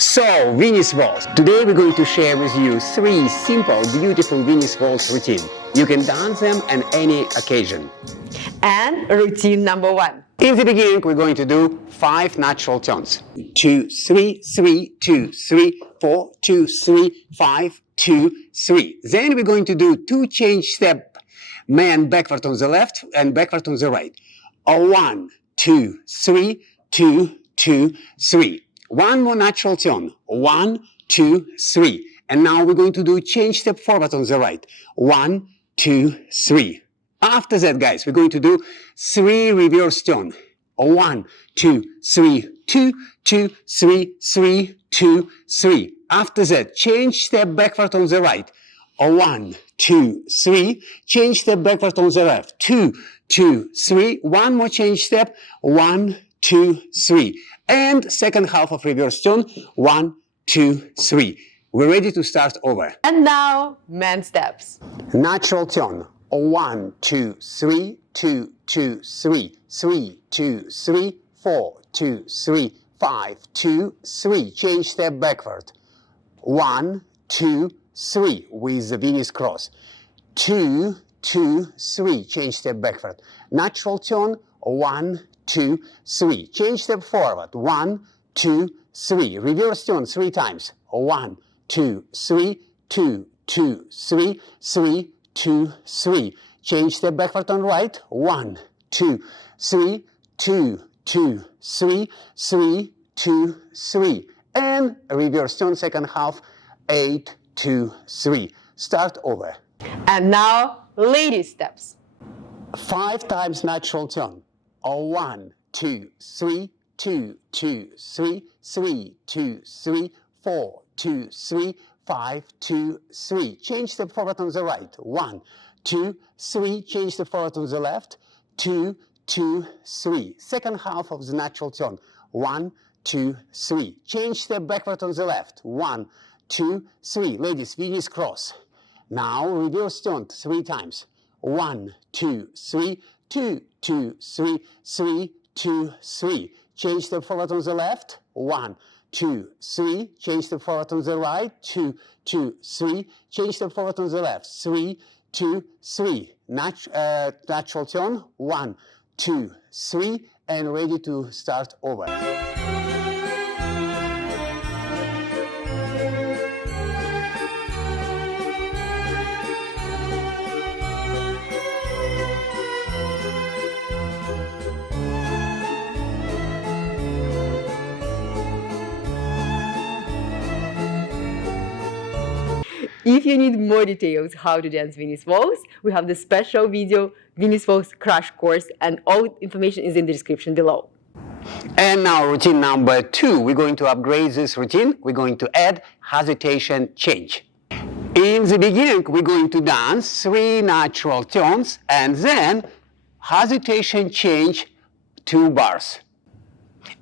So, Viennese Waltz. Today we're going to share with you 3 simple, beautiful Viennese Waltz routine. You can dance them on any occasion. And routine number 1. In the beginning, we're going to do 5 natural turns. 2, 3, 3, 2, 3, 4, 2, 3, 5, 2, 3. Then we're going to do 2 change step, man backward on the left and backward on the right. 1, 2, 3, 2, 2, 3. One more natural turn. 1, 2, 3. And now we're going to do change step forward on the right. 1, 2, 3. After that, guys, we're going to do 3 reverse turn. 1, 2, 3, 2, 2, 3, 3, 2, 3. After that, change step backward on the right. 1, 2, 3. Change step backward on the left. 2, 2, 3. One more change step. 1, 2, 3. And second half of reverse turn. 1, 2, 3. We're ready to start over. And now, man steps. Natural turn. 1, 2, 3, 2, 2, 3, 3, 2, 3, 4, 2, 3, 5, 2, 3. Change step backward. 1, 2, 3 with the Viennese cross. 2, 2, 3. Change step backward. Natural turn. 1, 2, 3. Change step forward. 1, 2, 3. Reverse turn 3 times. 1, 2, 3, 2, 2, 3, 3, 2, 3. Change step backward on right. 1, 2, 3, 2, 2, 3, 3, 2, 3. And reverse turn second half. 8, 2, 3. Start over. And now, lady steps. 5 times natural turn. 1, 2, 3, 2, 2, 3, 3, 2, 3, 4, 2, 3, 5, 2, 3. Change step forward on the right. 1, 2, 3. Change step forward on the left. 2, 2, 3. Second half of the natural turn. 1, 2, 3. Change step backward on the left. 1, 2, 3. Ladies, Viennese cross. Now reverse turn 3 times. 1, 2, 3, 2, 2, 3, 3, 2, 3. Change step forward on the left. 1, 2, 3. Change step forward on the right. 2, 2, 3. Change step forward on the left. 3, 2, 3. Natural turn. 1, 2, 3. And ready to start over. If you need more details how to dance Viennese Waltz, we have the special video Viennese Waltz crash course, and all information is in the description below. And now routine number 2. We're going to upgrade this routine. We're going to add hesitation change. In the beginning, we're going to dance 3 natural turns and then hesitation change 2 bars.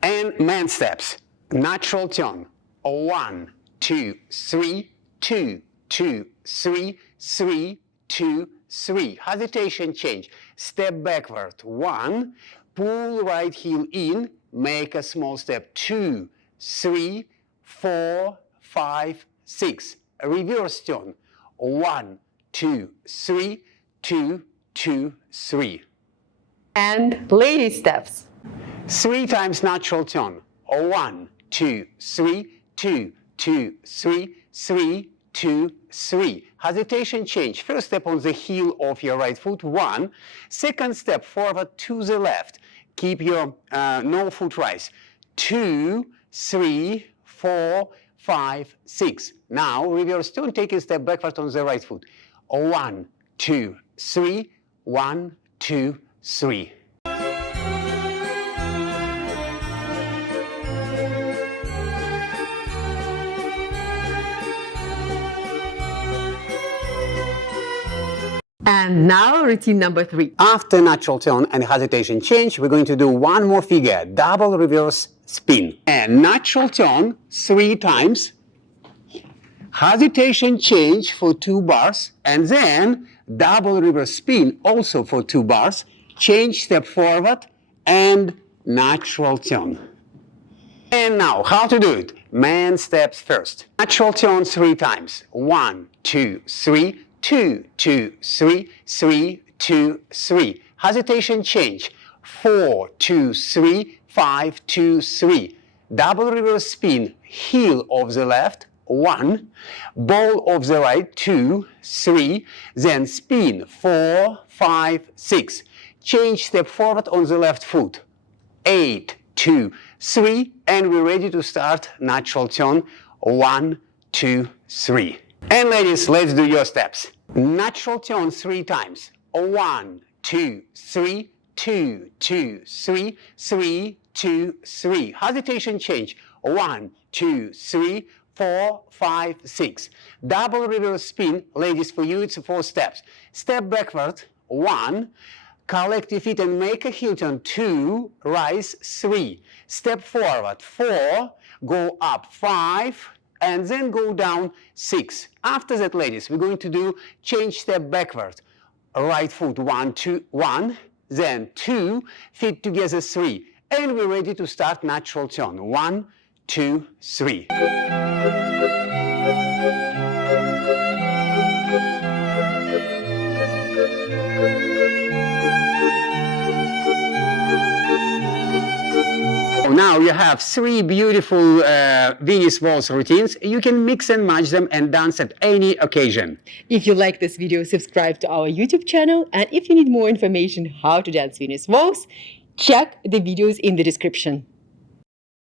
And man steps. Natural turn. 1, 2, 3, 2, 2, 3, 3, 2, 3. Hesitation change. Step backward. 1. Pull right heel in. Make a small step. 2, 3, 4, 5, 6. Reverse turn. 1, 2, 3, 2, 2, 3. And lady steps. 3 times natural turn. 1, 2, 3, 2, 2, 3, 3, 2, 3. Hesitation change. First step on the heel of your right foot. 1. Second step forward to the left. Keep your no foot rise. 2, 3, 4, 5, 6. Now reverse turn. Take a step backward on the right foot. 1, 2, 3. 1, 2, 3. And now, routine number 3. After natural turn and hesitation change, we're going to do one more figure, double reverse spin. And natural turn 3 times, hesitation change for 2 bars, and then double reverse spin also for 2 bars, change step forward, and natural turn. And now, how to do it? Man steps first. Natural turn 3 times. 1, 2, 3, 2, 2, 3, 3, 2, 3. Hesitation change. 4, 2, 3, 5, 2, 3. Double reverse spin. Heel of the left. 1. Ball of the right. 2, 3. Then spin. 4, 5, 6. Change step forward on the left foot. 8, 2, 3, and we're ready to start natural turn. 1, 2, 3. And ladies, let's do your steps. Natural turn 3 times. 1, 2, 3, 2, 2, 3, 3, 2, 3. Hesitation change. 1, 2, 3, 4, 5, 6. Double reverse spin. Ladies, for you it's 4 steps. Step backward. 1. Collect your feet and make a heel turn. 2, rise, 3. Step forward, 4, go up, 5, and then go down, 6. After that, ladies, we're going to do change step backward. Right foot, 1, 2, 1, then 2, feet together, 3. And we're ready to start natural turn. 1, 2, 3. Now you have 3 beautiful Viennese Waltz routines. You can mix and match them and dance at any occasion. If you like this video, subscribe to our YouTube channel. And if you need more information how to dance Viennese Waltz, check the videos in the description.